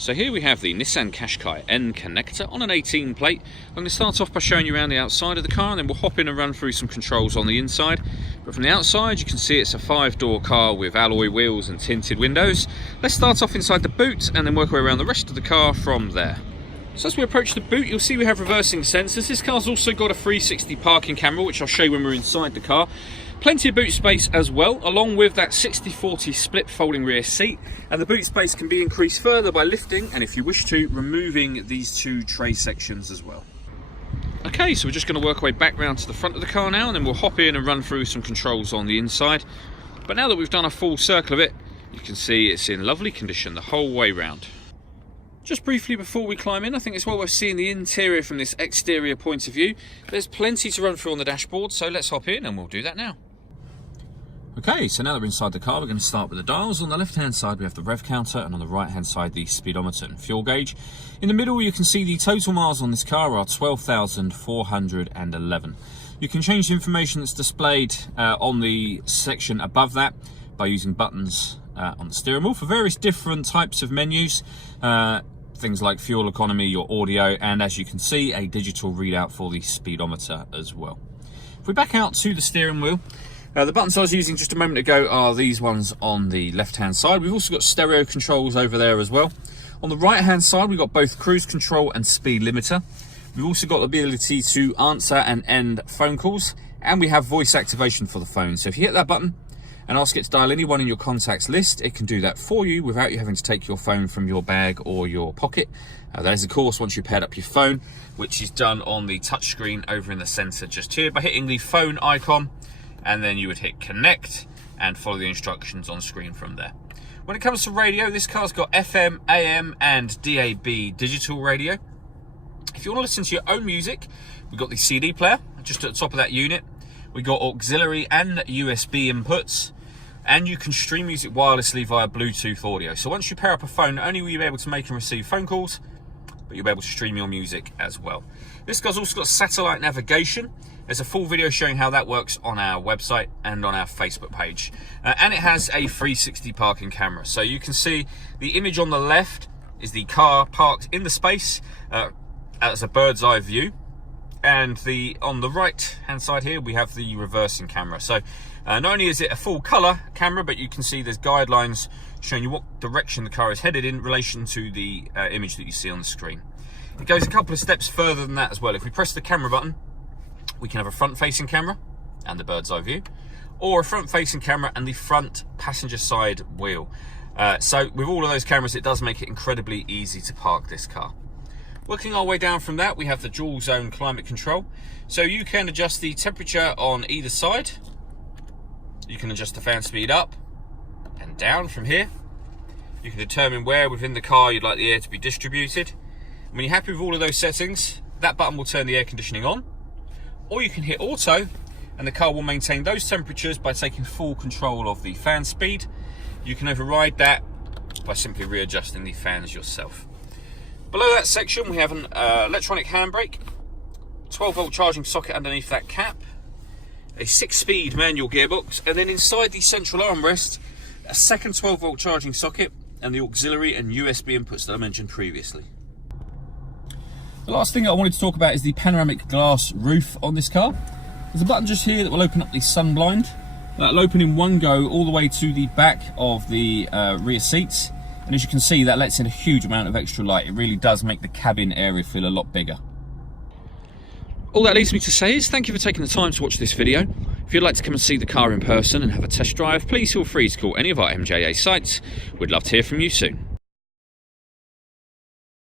So here we have the Nissan Qashqai N connector on an 18 plate. I'm going to start off by showing you around the outside of the car, and then we'll hop in and run through some controls on the inside. But from the outside you can see it's a 5-door car with alloy wheels and tinted windows. Let's start off inside the boot and then work our way around the rest of the car from there. So as we approach the boot, you'll see we have reversing sensors. This car's also got a 360 parking camera, which I'll show you when we're inside the car. Plenty of boot space as well, along with that 60/40 split folding rear seat. And the boot space can be increased further by lifting, and if you wish to, removing these two tray sections as well. Okay, so we're just going to work our way back round to the front of the car now, and then we'll hop in and run through some controls on the inside. But now that we've done a full circle of it, you can see it's in lovely condition the whole way round. Just briefly before we climb in, I think it's well worth seeing the interior from this exterior point of view. There's plenty to run through on the dashboard, so let's hop in and we'll do that now. Okay, so now that we're inside the car, we're going to start with the dials. On the left-hand side, we have the rev counter, and on the right-hand side, the speedometer and fuel gauge. In the middle, you can see the total miles on this car are 12,411. You can change the information that's displayed on the section above that by using buttons on the steering wheel for various different types of menus. Things like fuel economy, your audio, and as you can see, a digital readout for the speedometer as well. If we back out to the steering wheel, the buttons I was using just a moment ago are these ones on the left-hand side. We've also got stereo controls over there as well. On the right-hand side, we've got both cruise control and speed limiter. We've also got the ability to answer and end phone calls, and we have voice activation for the phone. So if you hit that button and ask it to dial anyone in your contacts list, it can do that for you without you having to take your phone from your bag or your pocket. That is, of course, once you've paired up your phone, which is done on the touchscreen over in the centre just here by hitting the phone icon. And then you would hit connect and follow the instructions on screen from there. When it comes to radio, this car's got FM, AM and DAB digital radio. If you want to listen to your own music, we've got the CD player just at the top of that unit. We've got auxiliary and USB inputs, and you can stream music wirelessly via Bluetooth audio. So once you pair up a phone, not only will you be able to make and receive phone calls, but you'll be able to stream your music as well. This car's also got satellite navigation. There's a full video showing how that works on our website and on our Facebook page. And it has a 360 parking camera. So you can see the image on the left is the car parked in the space as a bird's eye view. And on the right hand side here, we have the reversing camera. So not only is it a full color camera, but you can see there's guidelines showing you what direction the car is headed in relation to the image that you see on the screen. It goes a couple of steps further than that as well. If we press the camera button, we can have a front-facing camera and the bird's eye view, or a front-facing camera and the front passenger side wheel. So with all of those cameras, it does make it incredibly easy to park this car. Working our way down from that, we have the dual zone climate control. So you can adjust the temperature on either side. You can adjust the fan speed up and down from here. You can determine where within the car you'd like the air to be distributed. When you're happy with all of those settings, that button will turn the air conditioning on. Or you can hit auto, and the car will maintain those temperatures by taking full control of the fan speed. You can override that by simply readjusting the fans yourself. Below that section, we have an electronic handbrake, 12-volt charging socket underneath that cap, a 6-speed manual gearbox, and then inside the central armrest, a second 12-volt charging socket, and the auxiliary and USB inputs that I mentioned previously. The last thing I wanted to talk about is the panoramic glass roof on this car. There's a button just here that will open up the sun blind. That'll open in one go all the way to the back of the rear seats. And as you can see, that lets in a huge amount of extra light. It really does make the cabin area feel a lot bigger. All that leaves me to say is thank you for taking the time to watch this video. If you'd like to come and see the car in person and have a test drive, please feel free to call any of our MJA sites. We'd love to hear from you soon.